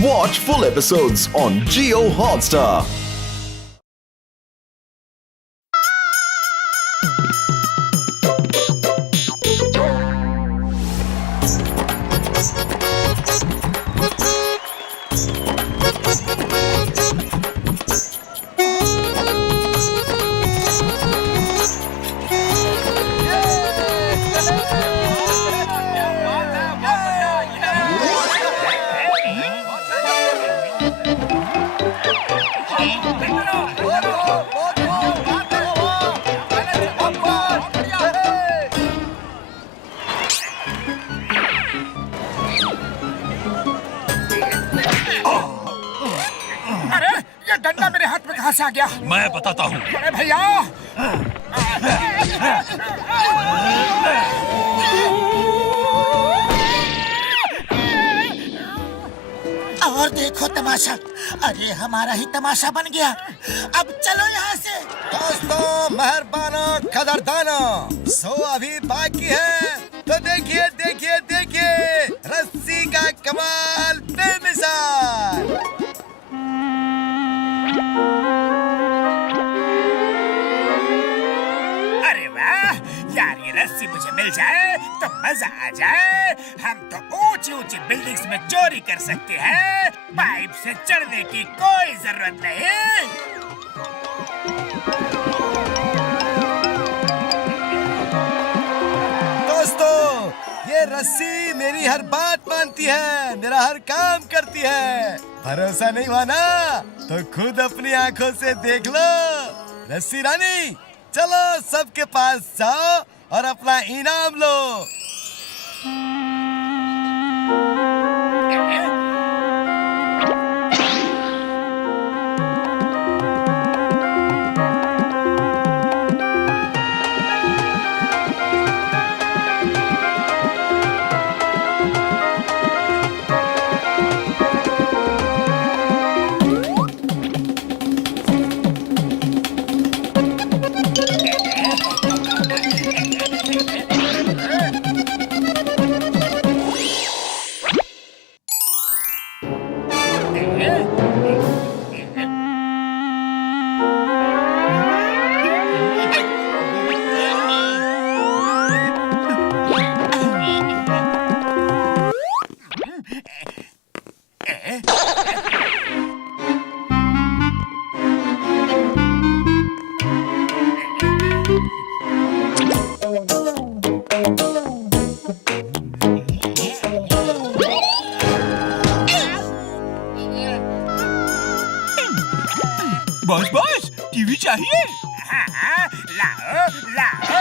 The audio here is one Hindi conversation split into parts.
Watch full episodes on Jio Hotstar. डंडा मेरे हाथ में कहां से आ गया? मैं बताता हूँ। अरे भैया! और देखो तमाशा, अरे हमारा ही तमाशा बन गया। अब चलो यहाँ से। दोस्तों, मेहरबानो, कदरदानो, सो अभी बाकी है, तो देखिए देखिए देखिए रस्सी का कमाल बेमिसाल। अरे वाह यार, ये रस्सी मुझे मिल जाए तो मजा आ जाए। हम तो ऊंची ऊंची बिल्डिंग्स में चोरी कर सकते हैं, पाइप से चढ़ने की कोई जरूरत नहीं। दोस्तों, ये रस्सी मेरी हर बात मानती है, मेरा हर काम करती है। भरोसा नहीं हुआ ना, तो खुद अपनी आंखों से देख लो। रस्सी रानी, चलो सबके पास जाओ और अपना इनाम लो। बस बस, टीवी चाहिए? हाँ, लाओ लाओ।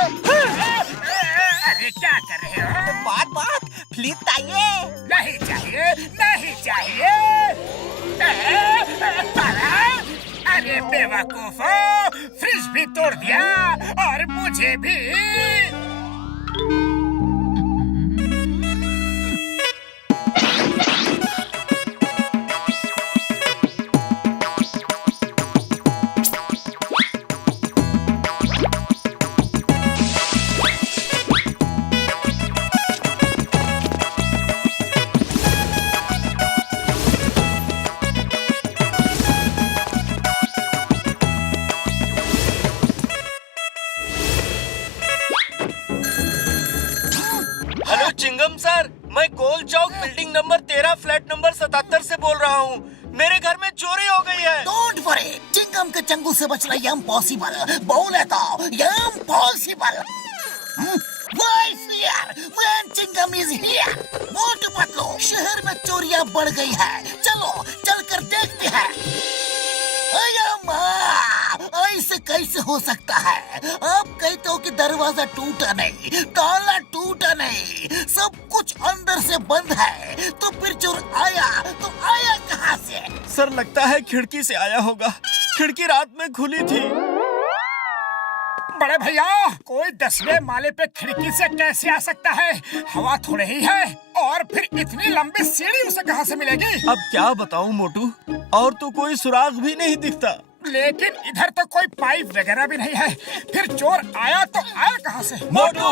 अरे क्या कर रहे हो? बात फ्लिप चाहिए। नहीं चाहिए, नहीं चाहिए। अरे बेवकूफो, फ्रिज भी तोड़ दिया और मुझे भी। हेलो चिंगम सर, मैं गोल चौक बिल्डिंग नंबर 13 फ्लैट नंबर 77 से बोल रहा हूँ। मेरे घर में चोरी हो गई है। डोंट वरी, चिंगम के चंगू से बचना इम्पॉसिबल। बोले तो impossible. When Chingam is here, Motu Patlu, शहर में चोरियां बढ़ गई है। चलो चलकर देखते हैं। ऐसे कैसे हो सकता है? आप कहते हो कि दरवाजा टूटा नहीं, ताला टूटा नहीं, सब कुछ अंदर से बंद है, तो फिर चोर आया तो आया कहाँ से? सर, लगता है खिड़की से आया होगा। खिड़की रात में खुली थी। बड़े भैया, कोई 10वें माले पे खिड़की से कैसे आ सकता है? हवा थोड़े ही है, और फिर इतनी लंबी सीढ़ी उसे कहाँ से मिलेगी? अब क्या बताऊं मोटू, और तो कोई सुराग भी नहीं दिखता। लेकिन इधर तो कोई पाइप वगैरह भी नहीं है। फिर चोर आया तो आया कहाँ से? मोटू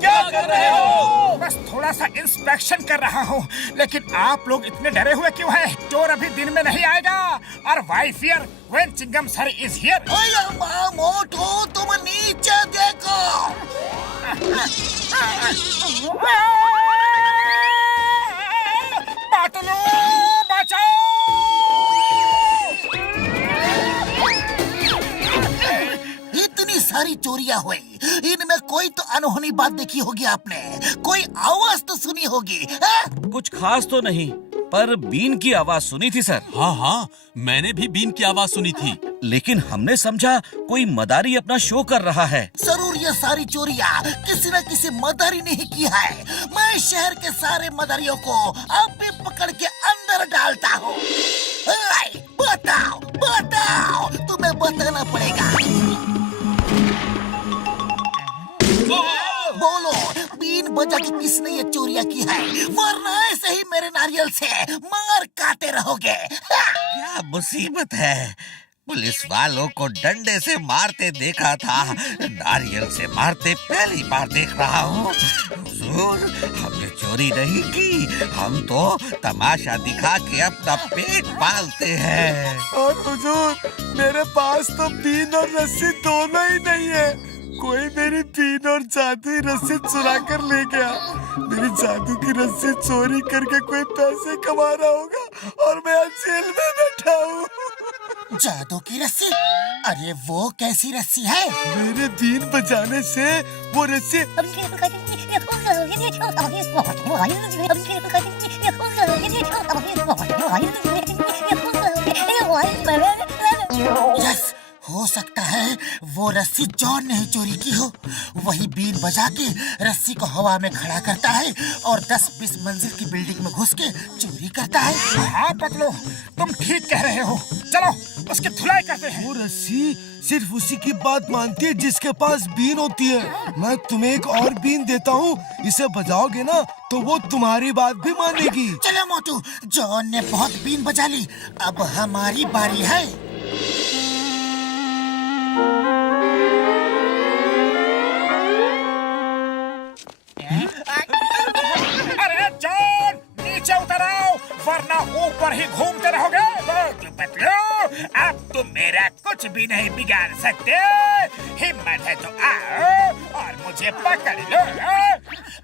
क्या कर रहे हो? बस थोड़ा सा इंस्पेक्शन कर रहा हूँ। लेकिन आप लोग इतने डरे हुए क्यों हैं? चोर अभी दिन में नहीं आएगा। और why fear when Chingum sir is here? ओए माँ मोटू, तुम नीचे देखो। पाटलो बचाओ! इतनी सारी चोरियां हुई, इनमें कोई तो अनहोनी बात देखी होगी आपने। कोई आवाज तो सुनी होगी, हाँ? कुछ खास तो नहीं, पर बीन की आवाज सुनी थी सर। हाँ हाँ, मैंने भी बीन की आवाज सुनी थी। लेकिन हमने समझा कोई मदारी अपना शो कर रहा है। जरूर ये सारी चोरियां किसी न किसी मदारी ने ही की है। मैं शहर के सारे मदारियों को अब भी पकड़ के अंदर डालता हूँ। बताओ बताओ, तुम्हें बताना पड़ेगा। बोलो, बीन बजा के किसने ये चोरियां की है? वरना ऐसे ही मेरे नारियल से मार काटे रहोगे। क्या मुसीबत है? पुलिस वालों को डंडे से मारते देखा था, नारियल से मारते पहली बार देख रहा हूँ। हुजूर, हमने चोरी नहीं की, हम तो तमाशा दिखा के अपना पेट पालते हैं। और हुजूर, मेरे पास तो बीन और रस्सी दोनों ही नहीं है। कोई मेरी बीन और जादुई रस्सी चुरा कर ले गया। मेरी जादू की रस्सी चोरी करके कोई पैसे कमा रहा होगा और मैं आज जेल में बैठा हूँ। जादू की रस्सी? अरे वो कैसी रस्सी है? मेरे बीन बजाने से वो रस्सी यस, हो सकता है वो रस्सी जॉन ने ही चोरी की हो। वही बीन बजा के रस्सी को हवा में खड़ा करता है और 10-20 मंजिल की बिल्डिंग में घुस के चोरी करता है। हाँ पतलू, तुम ठीक कह रहे हो। चलो उसकी धुलाई करते हैं। वो रस्सी सिर्फ उसी की बात मानती है जिसके पास बीन होती है। मैं तुम्हें एक और बीन देता हूँ, इसे बजाओगे ना तो वो तुम्हारी बात भी मानेगी। चलो मोटू, जॉन ने बहुत बीन बजा ली, अब हमारी बारी है। अरे जॉन, नीचे उतर आओ, वरना ऊपर ही घूमते रहोगे। पतलू, अब तुम मेरा कुछ भी नहीं बिगाड़ सकते। हिम्मत है तो आओ और मुझे पकड़ लो।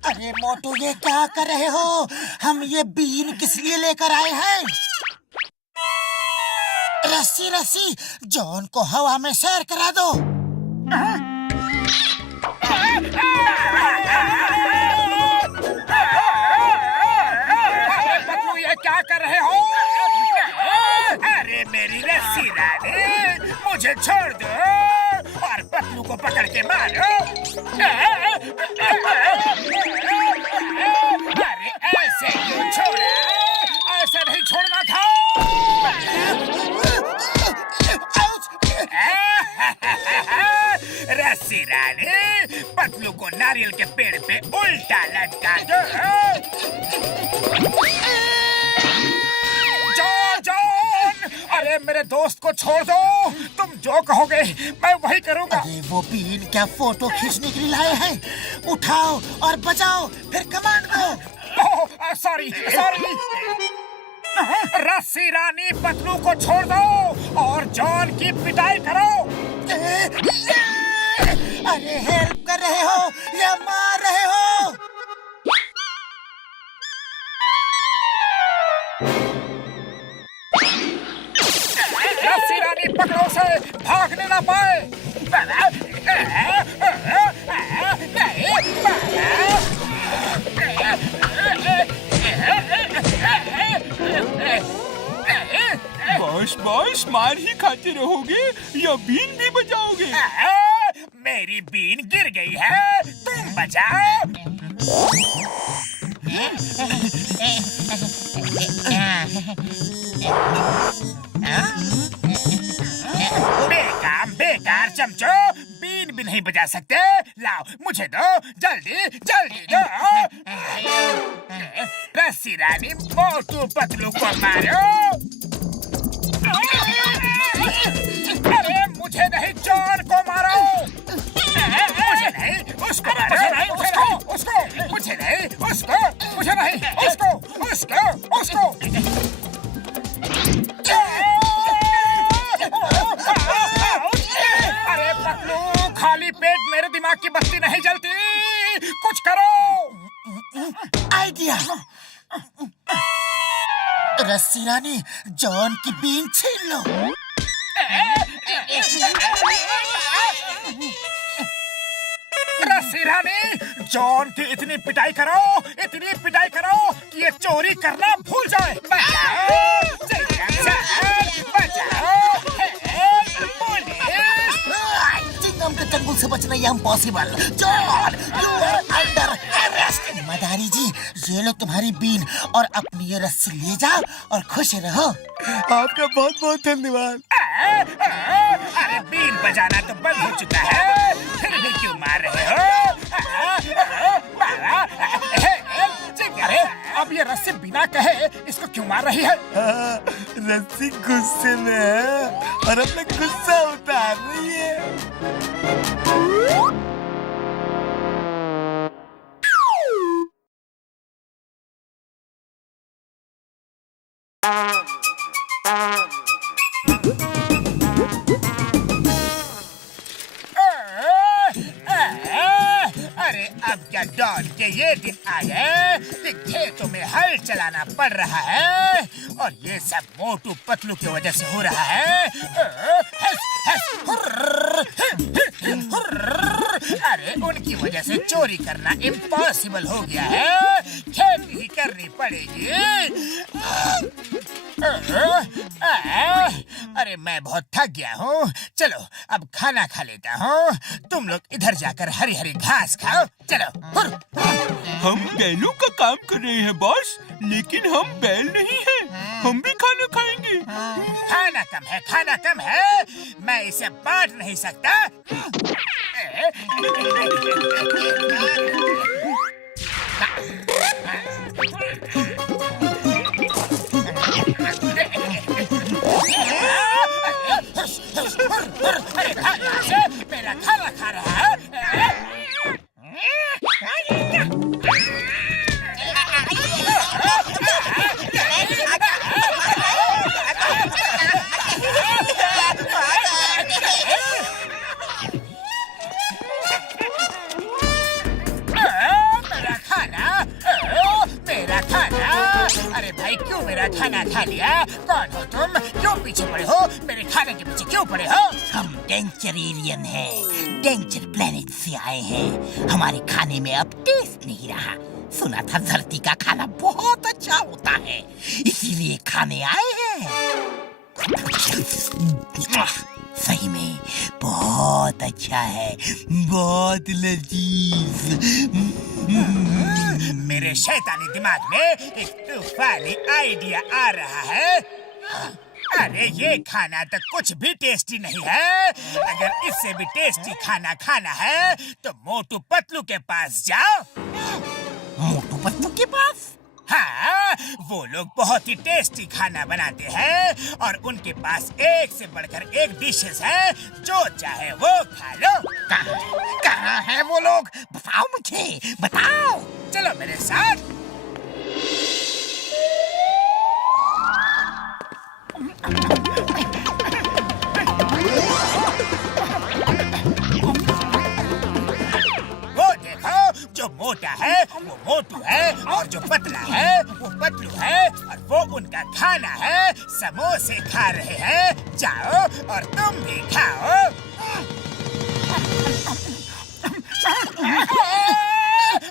अरे मोटू, ये क्या कर रहे हो? हम ये बीन किस लिए लेकर आए हैं? रस्सी रस्सी, जॉन को हवा में सैर करा दो। पतलू, ये क्या कर रहे हो? अरे मेरी रस्सी रानी, मुझे छोड़ दो और पतलू को पकड़ के मारो। अरे ऐसे क्यों छोड़ा? ऐसे नहीं छोड़ना था। रस्सी रानी, पतलू को नारियल के पेड़ पे उल्टा लटका दो। जॉन, अरे मेरे दोस्त को छोड़ दो। तुम जो कहोगे मैं वही करूँगा। अरे वो बीन क्या फोटो खींचने के लिए लाए हैं? उठाओ और बजाओ, फिर कमांड दो। Sorry sorry. रस्सी रानी, पतलू को छोड़ दो और जॉन की पिटाई करो। अरे हेल्प कर रहे हो या मार रहे हो? रस्सी रानी, पकड़ो उसे, भागने ना पाए। बॉस मार ही खाते रहोगे या बीन भी बजाओगे? मेरी बीन गिर गई है, तुम बजाओ। बेकार बेकार चमचो, बीन भी नहीं बजा सकते। लाओ मुझे दो, जल्दी जल्दी दो। रस्सी रानी, मोटू पतलू को मारो। उसको मुझे नहीं, उसको मुझे नहीं, उसको उसको उसको। अरे पतलू, खाली पेट मेरे दिमाग की बत्ती नहीं जलती, कुछ करो। आइडिया। रस्सी रानी, जॉन की बीन छीन लो। रस्सी रानी, जॉन की इतनी पिटाई करो कि ये चोरी करना भूल जाए। बचाओ, बचाओ, चिंगम के चंगुल से बचना impossible. John, you are under arrest. मदारी जी, ये लो तुम्हारी बीन और अपनी ये रस्सी ले जाओ और खुश रहो। आपका बहुत बहुत धन्यवाद। अरे बीन बजाना तो बंद हो चुका है, फिर भी क्यों मार रहे हो? अरे अब ये रस्सी बिना कहे इसको क्यों मार रही है? रस्सी गुस्से में है और अपना गुस्सा उतार रही है। अरे अब क्या डॉन के ये दिन आ गए कि खेतों में हल चलाना पड़ रहा है और ये सब मोटू पतलू की वजह से हो रहा है। अरे उनकी वजह से चोरी करना इम्पॉसिबल हो गया है, खेती ही करनी पड़ेगी। अरे मैं बहुत थक गया हूँ, चलो अब खाना खा लेता हूँ। तुम लोग इधर जाकर हरी हरी घास खाओ, चलो। हम बैलों का काम कर रहे हैं बॉस, लेकिन हम बैल नहीं हैं। हम भी खाना खाएंगे। खाना कम है, मैं इसे बांट नहीं सकता। मेरा खाना खा रहा है। मेरा खाना। अरे भाई, क्यों मेरा खाना खा लिया? कौन हो तुम? क्यों पीछे पड़े हो? मेरे खाने के पीछे क्यों पड़े हो? हम डेंजर एलियन हैं, डेंजर प्लेनेट से आए हैं। हमारे खाने में अब टेस्ट नहीं रहा। सुना था धरती का खाना बहुत अच्छा होता है, इसीलिए खाने आए हैं। सही में बहुत अच्छा है, बहुत लजीज। मेरे शैतानी दिमाग में एक तूफानी आइडिया आ रहा है। अरे ये खाना तो कुछ भी टेस्टी नहीं है। अगर इससे भी टेस्टी खाना खाना है तो मोटू पतलू के पास जाओ। मोटू पतलू के पास? हाँ, वो लोग बहुत ही टेस्टी खाना बनाते हैं और उनके पास एक से बढ़कर एक डिशेस है, जो चाहे वो खा लो। कहाँ है वो लोग? बताओ मुझे, बताओ। चलो मेरे साथ। वो देखो, जो मोटा है वो मोटू है और जो पतला है वो पतलू है और वो उनका खाना है। समोसे खा रहे हैं, जाओ और तुम भी खाओ।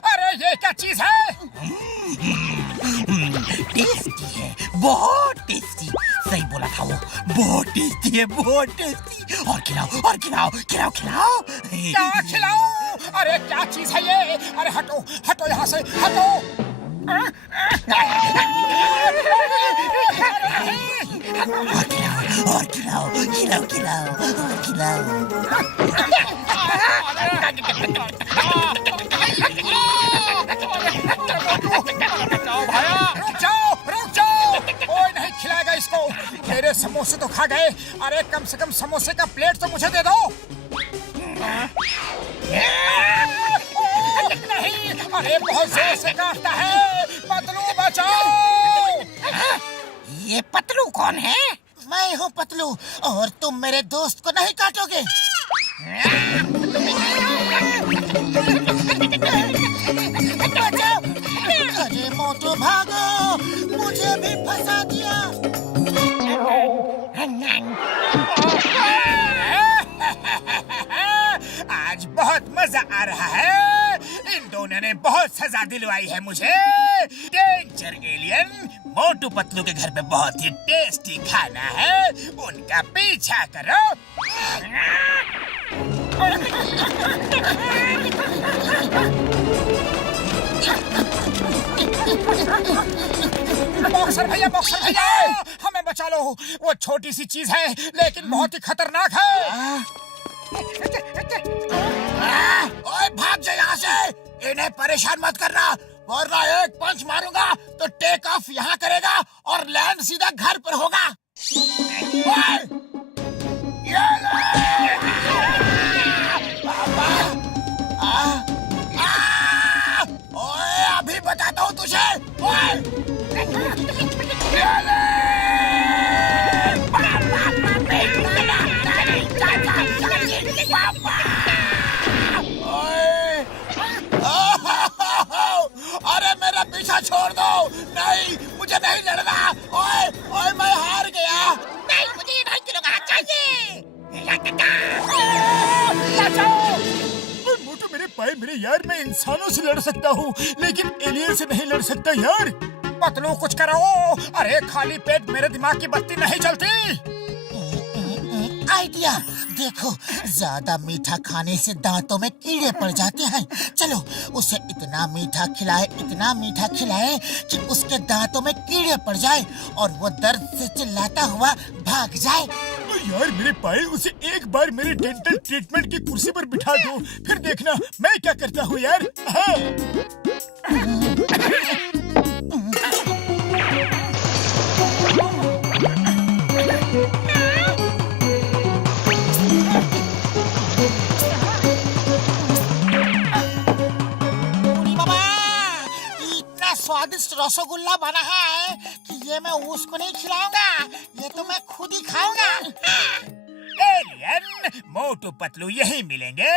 अरे ये क्या चीज है? टेस्टी है, बहुत टेस्टी। सही बोला था वो, बहुत टेस्टी है, बहुत टेस्टी। और खिलाओ और खिलाओ, खिलाओ खिलाओ। क्या खिलाओ? अरे क्या चीज है ये? अरे हटो हटो यहाँ से, हटो। और खिलाओ, खिलाओ खिलाओ, और खिलाओ। रुक जाओ, कोई नहीं खिलाएगा इसको। मेरे समोसे तो खा गए, अरे कम से कम समोसे का प्लेट तो मुझे दे दो। नहीं, अरे बहुत जोर से काटता है, पतलू बचाओ। ये पतलू कौन है? मैं हूँ पतलू, और तुम मेरे दोस्त को नहीं काटोगे। अरे मोटू भागो, मुझे भी फंसा दिया। आज बहुत मजा आ रहा है। इन दोनों ने बहुत सजा दिलवाई है मुझे। डेंजर एलियन, मोटू पतलू के घर पे बहुत ही टेस्टी खाना है, उनका पीछा करो। बॉक्सर भैया, बॉक्सर भैया, हमें बचा लो। वो छोटी सी चीज है लेकिन बहुत ही खतरनाक है। ओए भाग जा यहाँ से, इन्हें परेशान मत करना, वरना एक पंच मारूंगा तो टेक ऑफ यहाँ करेगा और लैंड सीधा घर पर होगा। ओए, ये ले! पापा! ओए, अभी बताता हूँ तुझे। ओए! ये ले! अरे मेरा पीछा छोड़ दो। नहीं, मुझे नहीं लड़ना। ओए ओए, मैं हार गया। नहीं, मुझे 2.5 किलो का चाहिए। मोटू मेरे पाए मेरे यार, मैं इंसानों से लड़ सकता हूँ लेकिन एलियन से नहीं लड़ सकता यार। पतलू कुछ करो। अरे खाली पेट मेरे दिमाग की बत्ती नहीं जलती। आइडिया देखो, ज्यादा मीठा खाने से दांतों में कीड़े पड़ जाते हैं। चलो उसे इतना मीठा खिलाए, इतना मीठा खिलाए कि उसके दांतों में कीड़े पड़ जाए और वो दर्द से चिल्लाता हुआ भाग जाए। यार मेरे पाए, उसे एक बार मेरे डेंटल ट्रीटमेंट की कुर्सी पर बिठा दो, फिर देखना मैं क्या करता हूँ यार। स्वादिष्ट रसगुल्ला बना है कि ये मैं उसको नहीं खिलाऊंगा, ये तो मैं खुद ही खाऊंगा। एलियन, मोटू पतलू यही मिलेंगे।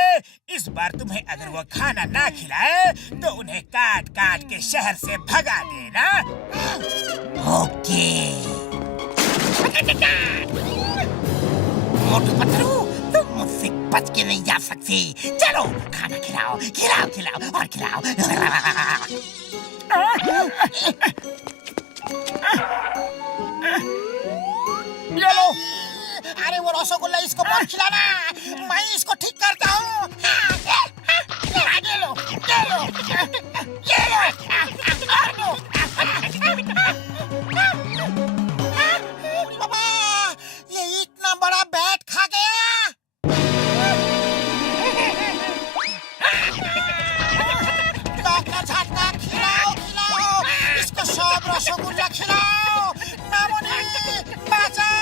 इस बार तुम्हें अगर वो खाना ना खिलाए तो उन्हें काट काट के शहर से भगा देना। ओके। मोटू पतलू, तुम मुझसे बच के नहीं जा सकती। चलो खाना खिलाओ, खिलाओ खिलाओ और खिलाओ। ये लो। अरे वो रसगुल्ला इसको मत खिलाना, मैं इसको ठीक करता हूँ। ये लो, ये लो, ये लो। बाबा, ये इतना बड़ा बैट खा गया। डॉक्टर झटका, खिलाओ खिलाओ, इसको सब रसगुल्ला खिलाओ। मामूनी बचाओ।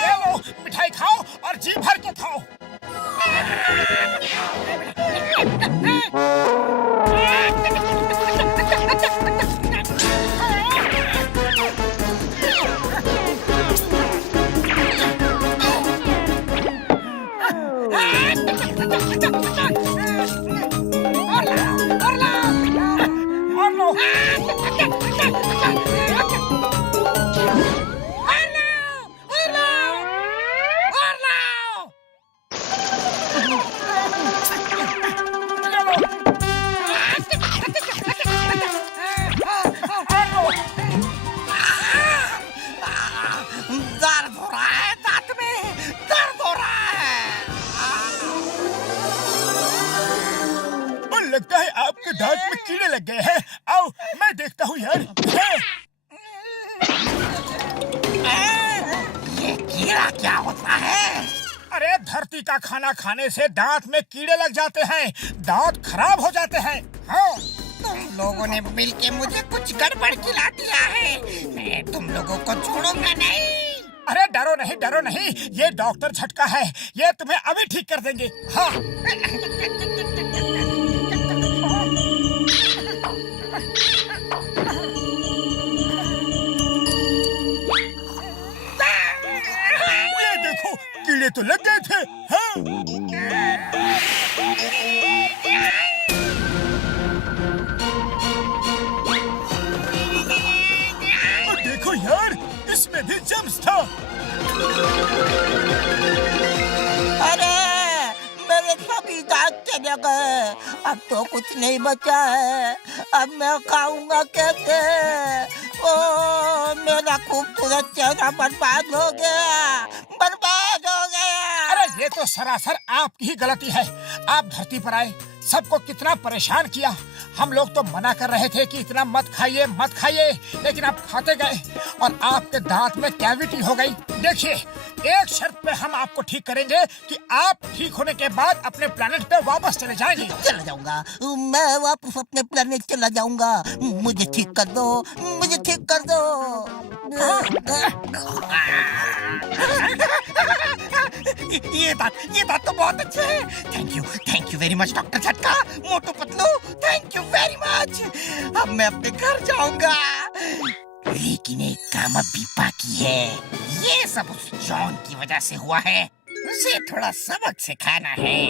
ये लो, मिठाई खाओ और जी भर के खाओ। दर्द हो रहा है, दांत में दर्द हो रहा है। और लगता है आपके दांत में कीड़े लग गए हैं। आओ मैं देखता हूँ यार। ये कीड़ा क्या होता है? अरे धरती का खाना खाने से दांत में कीड़े लग जाते हैं, दांत खराब हो जाते हैं। हाँ, तुम लोगों ने मिलके मुझे कुछ गड़बड़ खिला दिया है। मैं तुम लोगों को छोड़ूंगा नहीं। अरे डरो नहीं, डरो नहीं, ये डॉक्टर झटका है, ये तुम्हें अभी ठीक कर देंगे। हाँ। तो लग गए थे। हाँ? देखो यार, इसमें भी जम्स था। अरे मेरे सभी दांत चले गए, अब तो कुछ नहीं बचा है। अब मैं खाऊंगा कैसे? ओ मेरा खूबसूरत चेहरा बर्बाद हो गया, बर्बाद हो गया। अरे ये तो सरासर आपकी ही गलती है। आप धरती पर आए, सबको कितना परेशान किया। हम लोग तो मना कर रहे थे कि इतना मत खाइए मत खाइए, लेकिन आप खाते गए और आपके दांत में कैविटी हो गई। देखिए, एक शर्त पे हम आपको ठीक करेंगे कि आप ठीक होने के बाद अपने प्लेनेट पे वापस चले जाएंगे। चला जाऊंगा, मैं वापस अपने प्लेनेट चला जाऊंगा। मुझे ठीक कर दो, मुझे ठीक कर दो। ये बात तो बहुत अच्छे है। Thank you very much doctor Jhatka, Motu Patlu, thank you very much. अब मैं अपने घर जाऊंगा, लेकिन एक काम अभी बाकी है। ये सब उस जॉन की वजह से हुआ है, उसे थोड़ा सबक सिखाना है।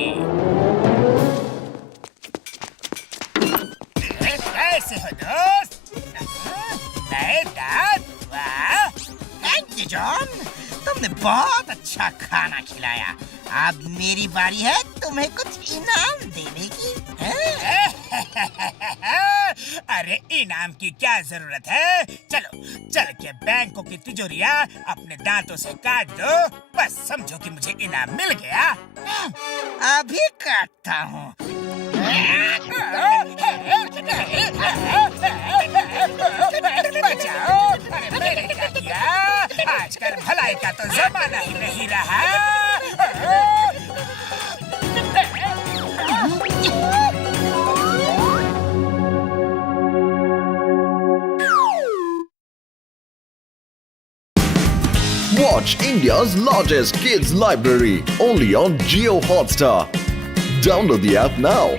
कैसे हो दोस्त? नए दांत? वाह, थैंक यू जॉन, तुमने बहुत अच्छा खाना खिलाया। अब मेरी बारी है तुम्हें कुछ इनाम देने की। अरे इनाम की क्या जरूरत है? चलो चल के बैंकों की तिजोरियां अपने दांतों से काट दो, बस समझो कि मुझे इनाम मिल गया। अभी काटता हूँ। बचाओ, अरे मैंने क्या किया? आजकल भलाई का तो जमाना ही नहीं रहा। Watch India's largest kids library only on Geo Hotstar. Download the app now.